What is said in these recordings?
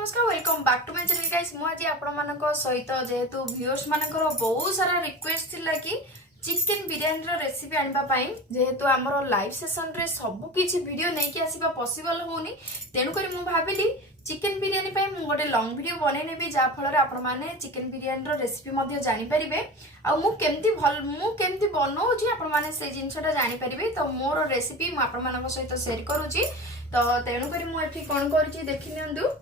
नमस्कार welcome back to my channel guys मु आज आपण मानक सहित जेहेतु व्यूअर्स मानकर बहुत सारा रिक्वेस्ट थिला कि चिकन बिरयानी रो रेसिपी आनिबा पई जेहेतु हमरो लाइव सेशन रे सब किछि वीडियो नै कि आसीबा पॉसिबल होनी तेनु करी मु भाबिली चिकन बिरयानी पई मु गोटे लॉन्ग वीडियो बनै नेबी जा फल रे आपण माने चिकन बिरयानी रो रेसिपी मध्ये जानि परिबे आ मु केमती बनाउ छी आपण माने से जिंसटा जानि परिबे तो मोर रेसिपी मु आपण मानक सहित शेयर करू छी तो तेनु करी मु एठी कोन करू छी देखि नियंदु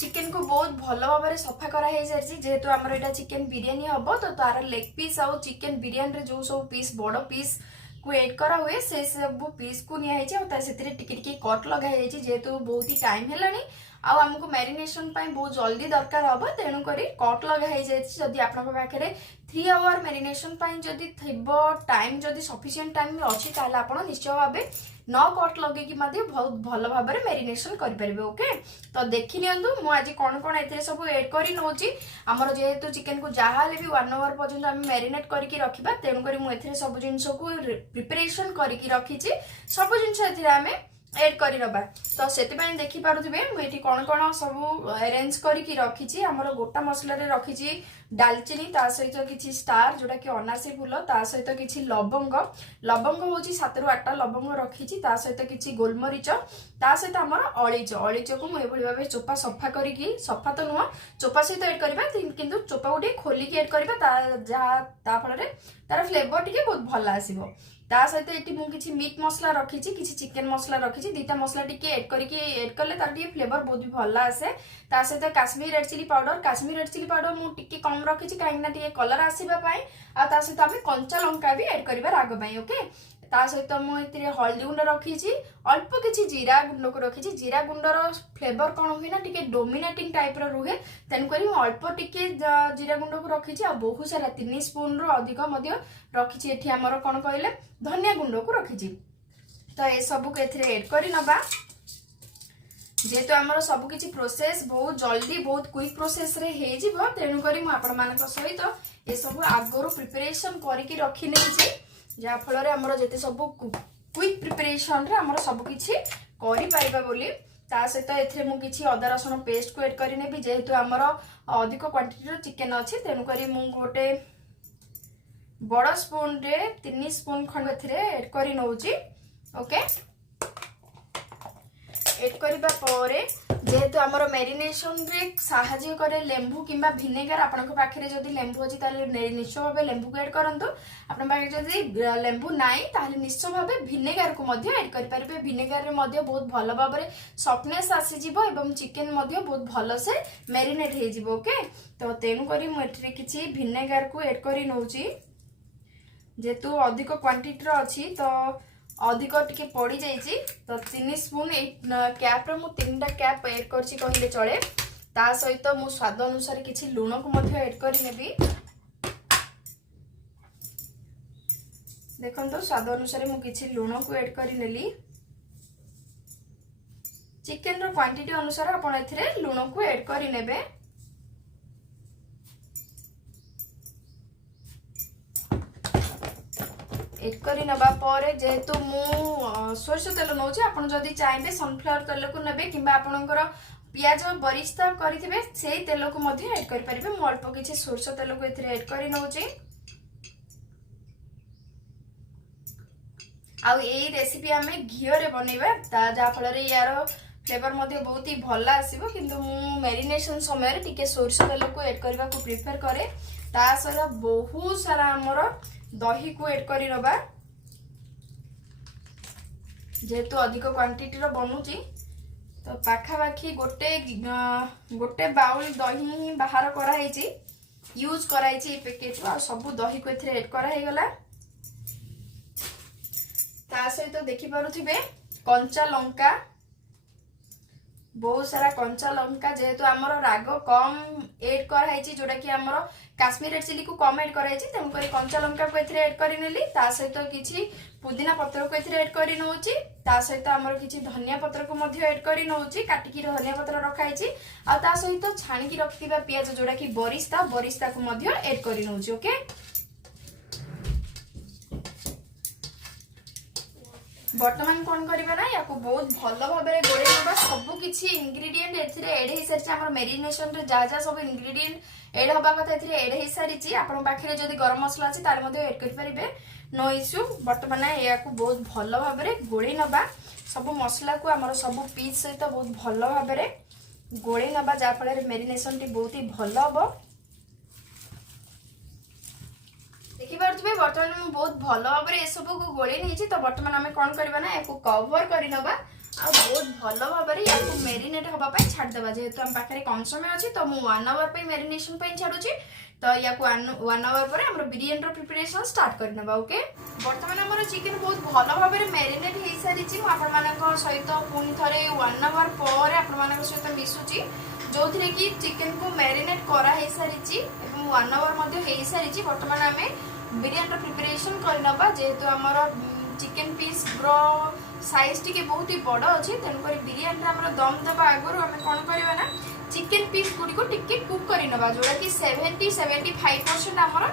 चिकन को बहुत भल भाव में सफा कराई सारी जेहेतु आमर एटा चिकन बिरयानी हम तो तार लेग पीस आउ चिकन बिरयानी रे जो सब पीस बड़ पीस को एड करा हुए से सब पीस को निया से टिके कट लगाई जेहेतु बहुत ही टाइम है आमको मैरिनेशन बहुत जल्दी दरकार हम तेणुक कट लगाई जदि आपन पाखे 3 आवर मैरिनेशन जदि टाइम जदि सफिशिएंट टाइम अच्छी आप निश्चय भाव न कट लगे बहुत भल भाव में मैरिनेशन करेंगे ओके तो देखी नियंतु मु आज कौन कौन ए सब एड कर नौची आमर जेहेतु चिकन को जहाँ भी 1 आवर पर्यंत आम मैरिनेट करके रखा तेणुक मुझे सब जिन को प्रिपरेशन करके रखी सब जिन एड करी नबा तो सेति देखि पारुथिबे मुझे कौन कौन सब अरेंज करके रखी आमर गोटा मसला रे रखी डालचीनी ता सहित किछि स्टार जोटा कि अनासी फूल ता सहित किछि लवंग लवंग होची 7 रु 8 लवंग रखी ता सहित किछि गोलमरीच ता सहित आमर अळीच अळीच को मु एभली भाबे चोपा सफा करके सफा तो नुह चोपा सहित एड करबा किंतु चोपा गोटे खोलिकी एड करबा ता फल रे तार फ्लेवर टिके बहुत भल आसीबो ता सहित एटी मु किछि मीट मसला रखी किछि चिकन मसला रखी दीटा मसला टिके एड करके एड करले तार टिके फ्लेवर बहुत भी भल आसे ता सहित काश्मीर रेड चिली पाउडर मु टिके कम रखी कहीं टिके कलर आसीबा पई आ ता सहित आमे कंचा लंका भी एड करबा राग पई ओके ता सहित मुझे हल्दी गुंड रखी अल्प किसी जीरा गुंड को रखी जीरा गुंडर फ्लेवर कौन हुए ना टिके डोमिनेटिंग टाइप रुहे तेणुक अल्प टिके जीरा गुंड को रखी बहुत सारा 3 स्पून रु अधिक रखी एठी आमर कौन कहले धनिया गुंड को रखी तो ये सब को एड कर नबा जेहेतु आमर सब किसी प्रोसेस बहुत जल्दी बहुत क्विक प्रोसेस रे हो तेणुक सहित ये सब आगरू प्रिपरेशन करके रखी नहीं जहाँ फल आमर जिते सब क्विक प्रिपरेशन रे आमर सब किछि करि पारिबा बोली ता सहित एथरे मु किछि अदा रसुण पेस्ट को एड करि नेबी जेहेतु आमर अधिक क्वांटिटी रो चिकन अछि तेनु करी मु गोटे बड़ स्पून रे 3 स्पून खंड एथरे एड करि नउची ओके एड करिबा परे जेहेतु आमर मैरिनेशन रे साहाଯ୍य करे लेंबू किंबा विनेगर आपन पाखे जदि लेंबू अछि ताले निश्चय भाव लेंबू को एड करंतु आपन पाखे जदि लेंबू नाइ ताले निश्चय भाव विनेगर को मध्य एड करि परिबे विनेगर रे मध्य बहुत भल भाव रे सॉफ्टनेस आसी जिवो एवं चिकन मध्य बहुत भल से मैरिनेट हे जिवो ओके तो तेनु करी मु एठरे किछि विनेगर को एड करि नउची जेतु अधिक क्वांटिटी रो अछि तो अधिक टिके पड़ी जाइए तो 3 स्पून कैप रे मु 3टा कैप एड करछि कहले चले ता सहित मु स्वाद अनुसार किछि लूण को मध्य एड करि नेबी देखंतो स्वाद अनुसार मु किछि लूण को एड करि नेली चिकन रो क्वांटिटी अनुसार आपण एथिरे लूण को एड करि नेबे एड करी नबा परे जेहेतु मु सोरष तेल नौची आपण जदि चाइबे सनफ्लावर तेल को नेबे किंबा आपणकर पियाज बरिस्ता करिथिबे सेही तेल को मध्य एड करि परिबे मु अल्प किछि सोरष तेल को एथिरे एड करी नौची आ एई रेसिपी हमें घियो रे बनेबा जा फल रे यार फ्लेवर मध्य बहुत ही भल आसीबो किंतु मु मैरिनेशन समय रे टिके सोरष तेल को एड करबा को प्रेफर करे ता सहित बहुत सारा हमर दही को एड करी नबा जेहेतु अधिक क्वांटिटी रो बनूची तो पाखापाखी गोटे बाउल दही ही बाहर कराई यूज कराई पैकेट आ सब दही को एथरे एड करा गला ता सहित तो देखि पारुथिबे कंचा लंका बहुत सारा कंचा लंका जेहेतु आमर राग कम एड कराई जोटा कि आमर काश्मीर रेड चिली को कम एड कराई तेणुक कंचा लंका को एथरे एड करि नेली ता सहित किछि पुदीना पत्र को एथरे एड करि नउची ता सहित आमर किछि धनिया पत्र को मध्य एड करि नउची काटिकी धनिया पत्र रखाई आ ता सहित छाणी की रखिबा पियाज जोटा कि बरिस्ता को मध्य एड करि नउची ओके बर्तमान कौन करबा ना या को बहुत भल भाबरे गोळे नबा सब किछि किछि इंग्रेडिएंट एथिरे ऐड हे सारी हमर मेरिनेशन रे जा जा सब इंग्रेडिएंट ऐड होबा कथा एथिरे ऐड हे सारी आपण पाखरे जदी गरम मसला अछि तार मध्ये ऐड कर परिबे नो इश्यू। बर्तमान या को बहुत भलो भाबरे गोळी नबा सब मसला को हमर सब पीस सहित बहुत भलो भाबरे गोळी नबा जा फळे मेरिनेशन टी बहुत ही भलो हबो। देखि पारथबे बर्तमान मु बहुत भलो भाबरे ए सब को गोळी नैछि तो बर्तमान हमें कोन करबा ना एको कवर करि नबा आ बहुत भलो भाबरे याको मेरिनेट होबा पय छाड देबा जेहेतु हम पाखरे कम समय अछि तो मु 1 आवर पय मेरिनेशन पय छाडुछि तो याको 1 आवर पर हमर बिरयानी रो प्रिपरेशन स्टार्ट कर नबा। ओके बर्तमान हमर चिकन बहुत भलो भाबरे मेरिनेट हे सारी छि मु आपण मानक सहित पुनी थरे 1 आवर पर आपण मानक सहित मिसुछि जोथिरे कि चिकन को मेरिनेट करा हे सारी छि एवं 1 आवर मध्ये हे सारी छि। बर्तमान हमें बिरयानी रो प्रिपरेशन कर नबा जेहेतु हमर चिकन पीस रो साइज टिके बहुत ही बड़ अछि तेनु करी बिरयानी रे हमर दम देबा आगरु हमें कोन करबा ना चिकन पीस गुडी को टिके कुक करि नबा जोरा कि 70-75% हमर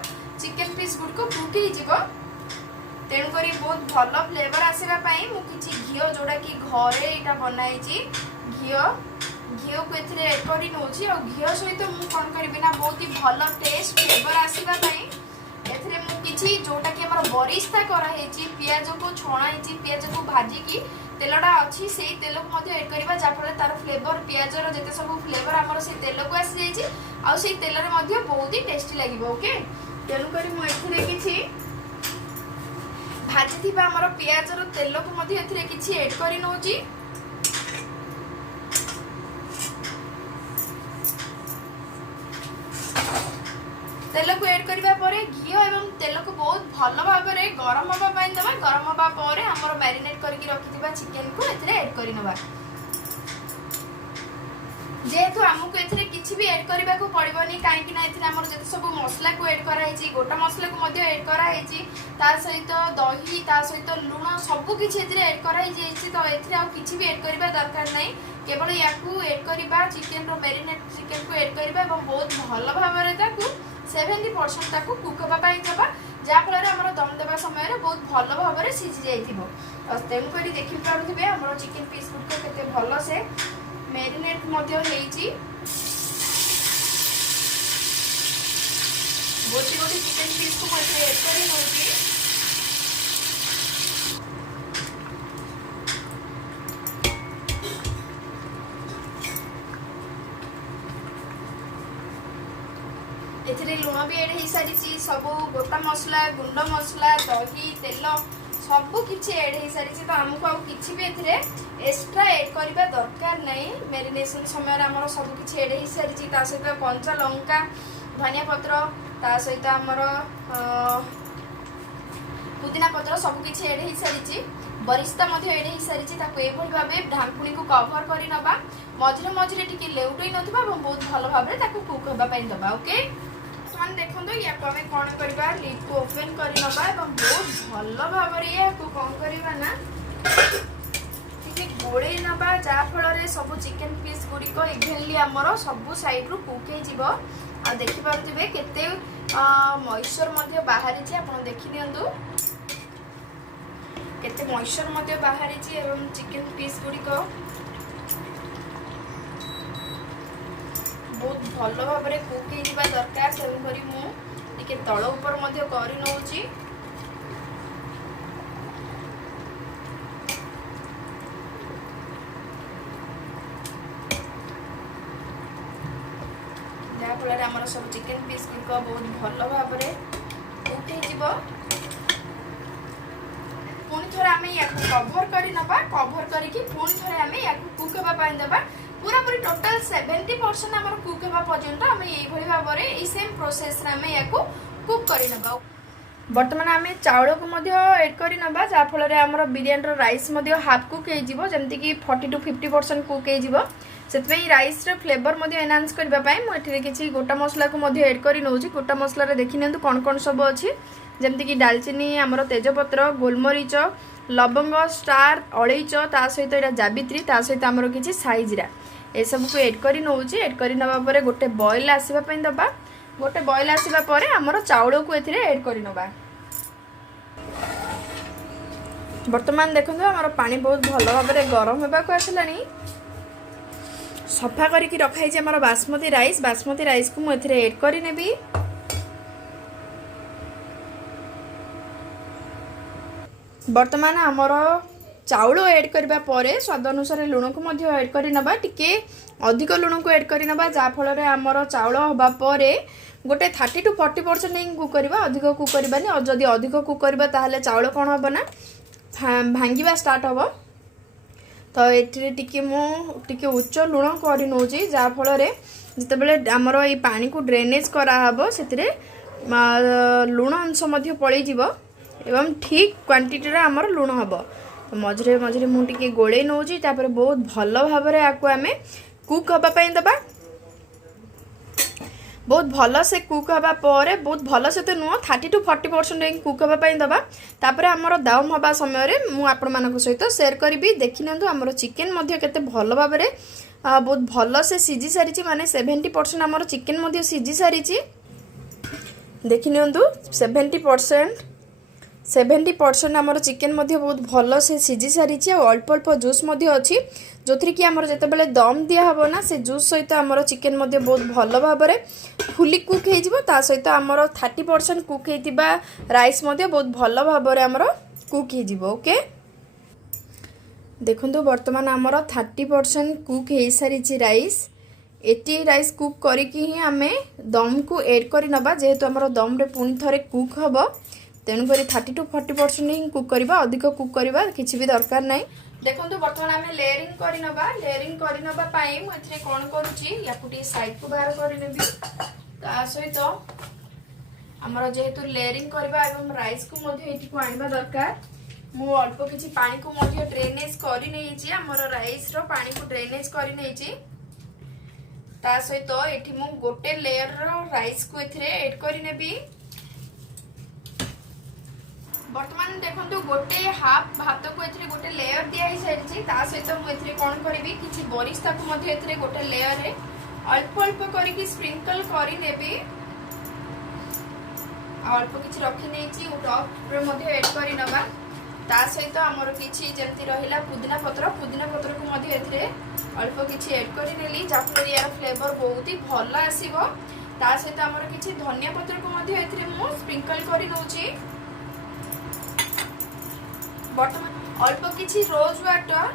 चिकन पीस गुडी को कुक ही जिवो तेनु करी बहुत भलो फ्लेवर आसीबा पई मु किछि घियो जोरा कि घरे एटा बनाई छि घियो को एथिरे ऐड करि नउछि और घियो सहित मु कोन करबी ना बहुत ही भलो टेस्ट फ्लेवर आसीबा पई एथिरे मु किछि जोटा कि हमर बरिस्ता करा हेछि पियाज को छणा हेछि पियाज को भाजी की तेलडा अछि सेही तेल को मध्ये ऐड करबा जा फले तार फ्लेवर पियाज रो जते सब फ्लेवर हमर से तेल को आसी जाइछि आ सेही तेल रे मध्ये बहुत ही टेस्टी लागिबो। ओके तेनु करी मु एथिरे किछि भाजी थिबा हमर पियाज रो तेल को मध्ये एथिरे किछि ऐड करि नउछि तेल को ऐड करबा परे घियो एवं तेल को बहुत भलो भाबरे गरम होबा पय दबा गरम होबा परे हमर मैरिनेट करके रखिथिबा चिकन को एथिरे ऐड करि नबा जेहेतु हमको एथिरे किछि भी ऐड करबा को पड़िबनी काहे कि ना एथिरे हमर जते सब मसला को ऐड करा हेछि गोटा मसला को मध्ये ऐड करा हेछि ता सहित दही ता सहित लूण सब किछि एथिरे ऐड करा हेछि तो एथिरे आ किछि भी ऐड करबा दरकार नै केवल याकू ऐड करबा चिकन रो मैरिनेट चिकन को ऐड करबा एवं बहुत भलो भाबरे ताकू 70% ताकू कुक होबा पय देबा जा फल रे हमर दम देबा समय रे बहुत भलो भाबरे सिझि जाइथिबो और तेम करी देखि पारुथिबे हमर चिकन पीस गुड को केते भलो से मैरिनेट मध्ये हेछि गोटी गोटी चिकन पीस को मध्ये ऐड करि नउछि एथिरे लुण भी ऐड हे सारी छि सब गोटा मसला गुंड मसला दही तेल सब किछि ऐड हे सारी छि तो हमको आ किछि भी एथिरे एक्स्ट्रा ऐड करबा दरकार नै मैरिनेशन समय हमर सब किछि ऐड हे सारी छि ता सहित कंचा लंका धनिया पत्र ता सहित हमर पुदीना पत्र सब किछि ऐड हे सारी छि बरिस्ता मध्ये ऐड हे सारी छि ताको एभल भाबे ढांकुणी को कवर करि नबा मझिरे मझिरे टिके लेउटै नथिबा और बहुत भलो भाबरे ताको कुक होबा पय दबा। ओके मान देखंतो या को हमें कोन करबा लिड को ओपन करि नबा एवं बहुत भलो भाबरे या को कोन करबा ना टिके गोळे नबा जा फल रे सब चिकन पीस गुडी को इभेनली हमरो सब साइड रो कुक हे जिवो आ देखि पारथिबे केते मॉइस्चर मध्ये बाहरी छि आपण देखि दियंतु केते मॉइस्चर मध्ये बाहरी छि एवं चिकन पीस गुडी को बहुत भलो भाबरे कुक हे जिबा दरकार सेउ करी मु टिके तळ ऊपर मध्ये करि नउची जा फल रे हमर सब चिकन पीस को बहुत भलो भाबरे कुक हे जिवो पुनी थोड़ा हमें या कवर करि नबा कवर करी कि पुनी थोड़ा हमें या कुक होबा पय देबा पूरा पूरी टोटल 70% हमर कुक हेबा पर्यंत हमें एई भली भाबरे एई सेम प्रोसेस रे हमें याकू कुक करि नबा। बर्तमान हमें चावल को मध्ये ऐड करि नबा जा फल रे हमर बिरयानी रो राइस मध्ये हाफ कुक हे जिवो जेमति कि 40-50% कुक हे जिवो सेतबे राइस रे फ्लेवर मध्ये एनहांस करबा पय मु एठिरे किछि गोटा मसला को मध्ये ऐड करि नउछि गोटा मसला रे देखि नेंतु कोन कोन सब अछि जेमति कि दालचीनी हमर तेजपत्र गोलमरीच लवंग स्टार अलैच ता सहित एटा जावित्री ता सहित हमर किछि साइजरा ए सब को ऐड करि नउछि ऐड करि नबा परे गोटे बॉईल आसीबा पय दबा गोटे बॉईल आसीबा परे हमर चावल को एथिरे ऐड करि नबा। वर्तमान देखंतु हमर पानी बहुत भलो भाबरे गरम हेबा को आसलानी सफा करके रखाई आमर बासमती राइस को मुझे एड कर नेबी। वर्तमान आमर चाउल ऐड करबा परे स्वाद अनुसार लुण को मध्य ऐड कर नबा, टिके अधिक लुण को ऐड कर नबा जा फल रे आमर चाउल होबा परे गोटे 30 to 40% ही कुक करबा, अधिक कुक करबानी। और जदि अधिक कुक करबा ताहले चाउल कोन होबो ना भांगीबा स्टार्ट होबो। तो एथिरे टिके मु टिके उच्च लुण करि नोजी जा फल रे जते बेले आमर ए पानी को ड्रेनेज करा हबो सेतिरे लुण अंश मध्य पळै जीवो एवं ठीक क्वांटिटी रे आमर लुण हबो। तो मझरे मझरे मु टिके गोळे नोजी तापर बहुत भलो भाबरे आको आमे कुक हबा पई दबा। बहुत भल से कुक हबा परे बहुत भल से तो नुह 30 to 40% कुक हबा पई दबा। तापर हमर दम हबा समय रे मु आपण मानको सहित शेयर करबी। देखि नंतु हमर चिकन मध्य केते भलो भाबरे बहुत भल से सिजी सारिची, माने 70% हमर चिकन मध्य सिजी सारिची। देखि नंतु 70% आमर चिकन मध्य बहुत भल से सिजी सारी। अल्प अल्प जूस मध्य अच्छी जो थी कि आमर जिते बड़े दम दिया हबो ना से जूस सहित आमर चिकन मध्य बहुत भल भाव में फुली कुक हो सहित आमर 30% कुक होता राइस मध्य बहुत भल भाव में आमर कुक हो। ओके देखो वर्तमान आमर 30% कुक हो सारी राइस। एटी राइस कुक करके ही आमे दम को ऐड कर नबा, जेहेतु आमर दम रे पुणी थरे कुक हबो तेणुक 30 to 40% ही कुक करबा, अधिक कुक करबा किछि भी दरकार नाही। देखंतु वर्तमान आमे लेयरिंग करि नबा। लेयरिंग करि नबा पई मु एथरे कोन करूची याकुटी साइड को बाहर करि नेबी। ता सहित हमर जेहेतु लेयरिंग करबा एवं राइस को मध्ये एठी को आनिबा दरकार, मु अल्प किछि पानी को मध्ये ड्रेनेज करि नेइची। हमर राइस रो पानी को ड्रेनेज करि नेइची। ता सहित एठी मु गोटे लेयर रो राइस को एथरे ऐड करि नेबी। वर्तमान देखो गोटे हाफ भात को एथरे गोटे लेयर दिया ही सारी। ता सहित मु एथरे कोन करबी किछि बरिस्ता को मध्ये एथरे गोटे लेयर रे अल्प अल्प करिकि स्प्रिंकल करि नेबी। अल्प किछि रखि नेछि टॉप रे मध्ये ऐड करि नबा। ता सहित हमर किछि जेमति रहिला पुदीना पत्र को मध्ये एथरे अल्प किछि ऐड करि नेली जाफर यार फ्लेवर बहुत ही भल आसीबो। ता सहित हमर किछि धनिया पत्र को मध्ये एथरे मु स्प्रिंकल करि नउची। वर्तमान अल्प किछि रोज वाटर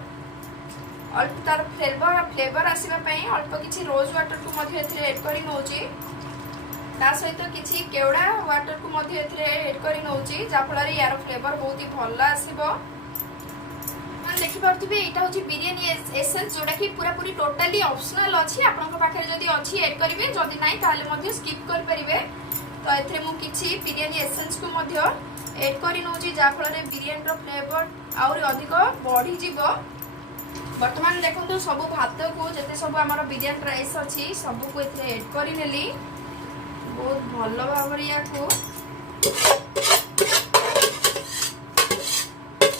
अल्प तार फ्लेवर आसीबा पई अल्प किछि रोज वाटर को मध्ये एथरे ऐड करि नउची। ता सहित किछि केवड़ा वाटर को मध्ये एथरे ऐड करि नउची जा फल रे यार फ्लेवर बहुत ही भल आसीबो। मन देखि परथबे एटा होची बिरयानी एसेंस जोडा कि पूरा पूरी टोटली ऑप्शनल अछि। आपनक पाखरे जदी अछि ऐड करिवे, जदी नाही ताले मध्ये स्किप कर परिवे। तो एथरे मु किछि बिरयानी एसेंस को मध्ये ऐड करि नउची जा फल रे बिरयानी रो फ्लेवर और अधिक बढ़ी जीवो। वर्तमान देखंतु सब भात को जते सब हमर बिरयानी राइस अछि सब को एथरे ऐड करि नेली बहुत भलो भाबरे याको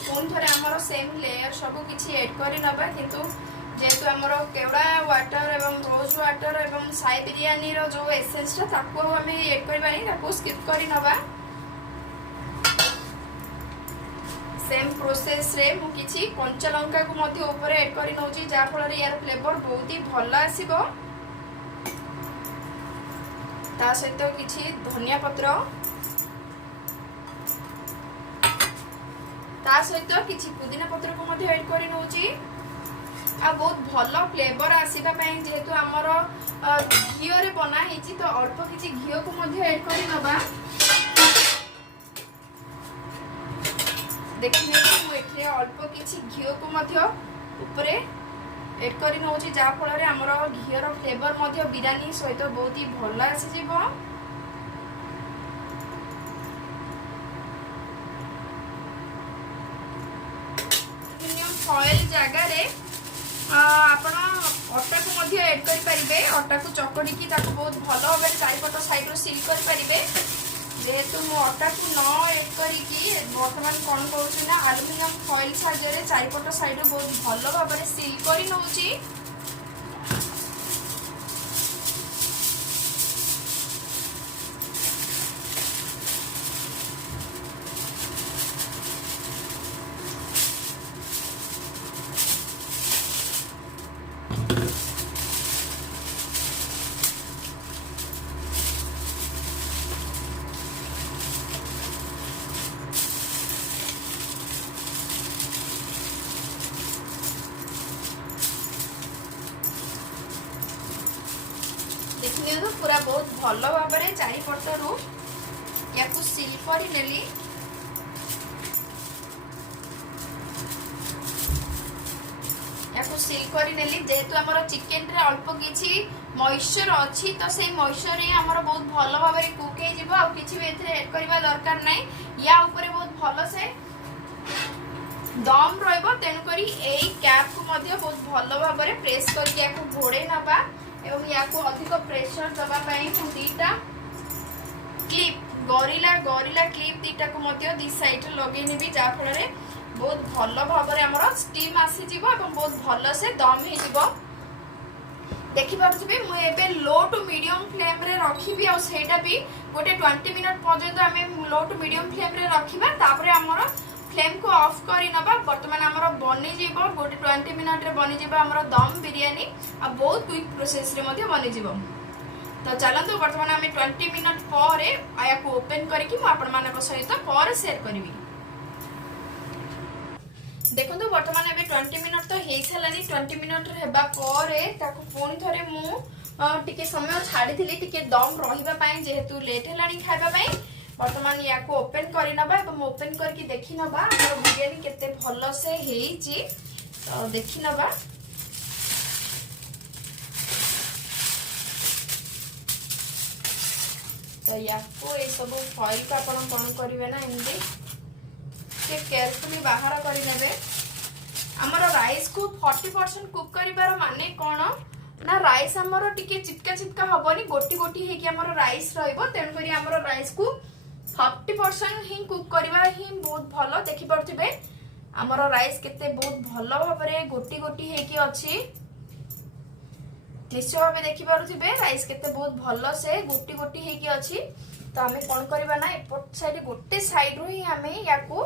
कोन थरे हमर सेम लेयर सब किछि ऐड करि नबा। किंतु जेतु हमर केवड़ा वाटर एवं रोज वाटर एवं साई बिरयानी रो जो एसेंस ताको हमें ऐड करबानी ताको स्किप करि नबा। सेम प्रोसेस रे मु किछि कंचा लंका को मध्ये ऊपर ऐड करि नउची जा फल रे यार फ्लेवर बहुत ही भल आसीबो। ता सहित किछि धनिया पत्र, ता सहित किछि पुदीना पत्र को मध्ये ऐड करि नउची। आ बहुत भल फ्लेवर आसीबा पई जेहेतु हमर घियो रे बना हिची तो अल्प किछि घियो को मध्ये ऐड करि नबा। देखिए मु एथे अल्प किछि घियो को मध्ये ऊपरे ऐड करि नउची जा फल रे हमर घियो रो फ्लेवर मध्ये बिरयानी सहित बहुत ही भल आसी जीवो। फॉइल जगह रे आपण अटा को मध्ये ऐड करि परिबे। अटा को चकड़ी की ताको बहुत भलो भाबे चारिपट साइड रो सील करि परिबे। जेहेतु मु अटा को न ऐड करिकी वर्तमान कौन करूँ ना आलुमिनियम फॉइल साहाय्य चारिपट साइड बहुत भल भाव में सील कर नउची। देखिए पूरा बहुत भल भाव चारिपटू या सिल कर नेली। सिल कर नेली जेहेतु आमर चिकेन रे अल्प किछि मॉइस्चर अच्छी तो से मॉइस्चर ही आमर बहुत भल भाव कुक हो किसी भी ऐड करबा दरकार नहीं। या ऊपर बहुत भल से दम रहिबो तेणुकरी एई कैप को मध्य बहुत भल भाव प्रेस करके या घोड़े नबा एवं या अधिक प्रेशर दबा पई हम दीटा क्लिप गोरिल्ला क्लिप दीटा को मध्य दी साइड लगे नेबी जा फल बहुत भल भाव आमर स्टीम आसीजिवो एवं बहुत भल से दम हो। देखि पारुथिबे मु एबे लो टू मीडियम फ्लेम रे रखिबी आ सेटा भी गोटे 20 मिनट पर्यंत आमे लो टू मीडियम फ्लेम रे रखिबा तापरे हमर फ्लेम को ऑफ करी नबा। वर्तमान हमर बनि जीवो गोटे 20 मिनट रे बनि जीवो हमर दम बिरयानी आ बहुत क्विक प्रोसेस रे मध्ये बनि जीवो। तो चलंतु वर्तमान आमे 20 मिनट परे आया को ओपन करके मु आपण मानक सहित पर शेयर करबी। देखो वर्तमान ए 20 मिनट तो हो सारानी 20 मिनट हेबा परे ताको पुणी थरे मु टिके समय छाड़ी टिके दम रहिबा पई जेहेतु लेट हेलानी खाइबा पई। वर्तमान या को ओपन करि नबा एवं ओपन करके देखि नबा हमर बिरयानी केते भलो से हेइची तो देखि नबा। तो या को ए सब फॉइल का आपण कोन करिवे ना एंदी केयरफुली बाहर करी नेबे। हमर राइस को 40% कुक करिवार माने कोन ना राइस हमर टिके चिपका चिपका हबनी गोटी गोटी हे कि हमर राइस रहइबो तेन करी हमर राइस को 40% ही कुक करिवा ही बहुत भलो। देखि परथिबे हमर राइस केते बहुत भलो भाबरे गोटी गोटी हे कि अछि निश्चय भाबे देखि परथिबे राइस केते बहुत भलो से गोटी गोटी हे कि अछि। तो हमें कोन करबा ना एपट साइड गोटे साइड रो ही हमें या को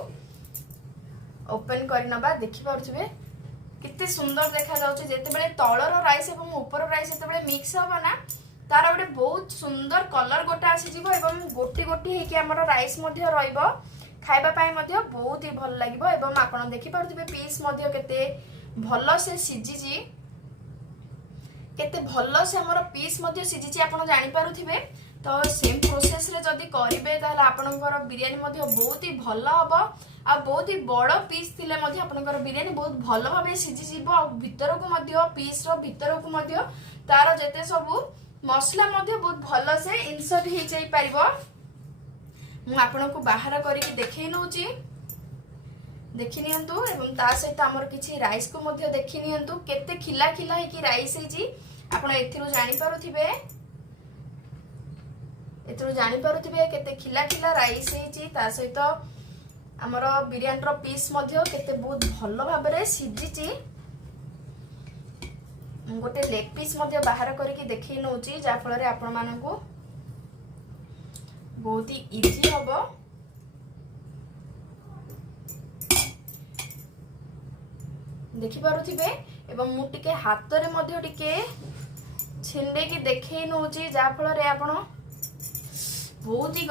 ओपन कर नबा। देखि पारुथिबे कितने सुंदर देखा जाउछ जेतेबेले तळर राइस एवं ऊपर राइस जेतेबेले मिक्स होबा ना तार गोटे बहुत सुंदर कलर गोटे आसी जीवो एवं गोटी गोटी हे कि हमर राइस मध्ये रहइबो खाइबा पई मध्ये बहुत ही भल लागिबो। एवं आपण देखि पारुथिबे पीस मध्ये केते भलो से सिजिजी केते भलो से हमर पीस मध्ये सिजिची आपण जानि पारुथिबे। तो सेम प्रोसेस रे जदी करिवे ताले आपनकर बिरयानी मध्ये बहुत ही भलो हबो आ बहुत ही बड़ पीस थिले मध्ये आपनकर बिरयानी बहुत भलो भाबे सिजी जीवो आ भीतर को मध्ये पीस रो भीतर को मध्ये तार जेते सब मसला मध्ये बहुत भलो से इंसर्ट हे जाई परिबो। मु आपनको बाहर करके देखै नउची देखि नियंतु एवं ता सहित हमर किछि राइस को मध्ये देखि नियंतु केते खिला खिला हे कि राइस हे जी आपण एथिरो जानि पारुथिबे केते खिला खिला राइस हे जी ता सहित हमर बिरयानी रो पीस मध्ये केते बहुत भलो भाबरे सिजिची। गोटे लेग पीस मध्ये बाहर करके देखै नउची जा फल रे आपण मानकू बहुत ही इजी हबो। देखि पारुथिबे एवं मु टिके हाथ रे मध्ये टिके छिंडे की देखै नउची जा फल रे आपण बहुत ही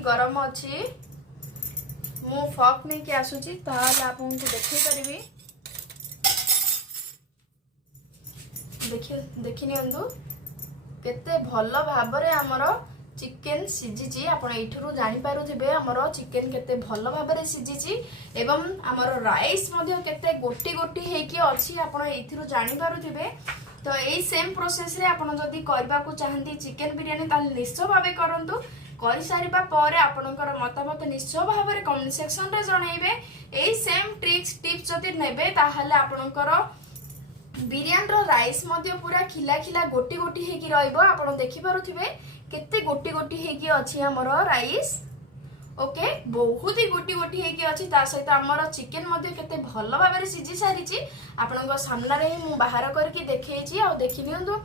गरम अछि मु फक नहीं के आसुची ताले आपन को देखै करबी। देखि नियंतु केते भलो भाबरे हमर चिकेन सिजिची आपण एठुरु जानि पारुथिबे हमर चिकेन केते भलो भाबरे सिजिची एवं हमर राइस मध्ये केते गोटी गोटी हे कि अछि आपण एठुरु जानि पारुथिबे। तो यही सेम प्रोसेस रे आपण जदी करबा को चाहंती चिकेन बिरयानी ताले निश्चय भाबे करंतु करि सारिबा परे आपनकर मतामत निश्चय भाबरे कमेंट सेक्शन रे जणाइबे। एही सेम ट्रिक्स टिप्स जदी नेबे ताहले आपनकर बिरयानी रो राइस मध्ये पूरा खिला खिला गोटी गोटी हे कि रहइबो। आपण देखि पारुथिबे केते गोटी गोटी हे कि अछि हमर राइस ओके बहुत ही गोटी गोटी हे कि अछि ता सहित हमर चिकेन मध्ये केते भलो भाबरे सिजी सारिची आपनक सामना रे मु बाहर करके देखैची आ देखि नियंतु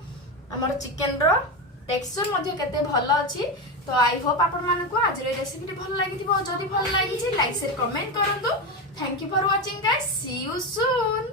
हमर चिकेन रो टेक्सचर मध्ये केते भलो अछि। तो आई होप आपण मानको आज रे रेसिपी भल लागिथिबो जदी भल लागिची लाइक शेयर कमेंट करंतु। Thank you for watching guys see you soon.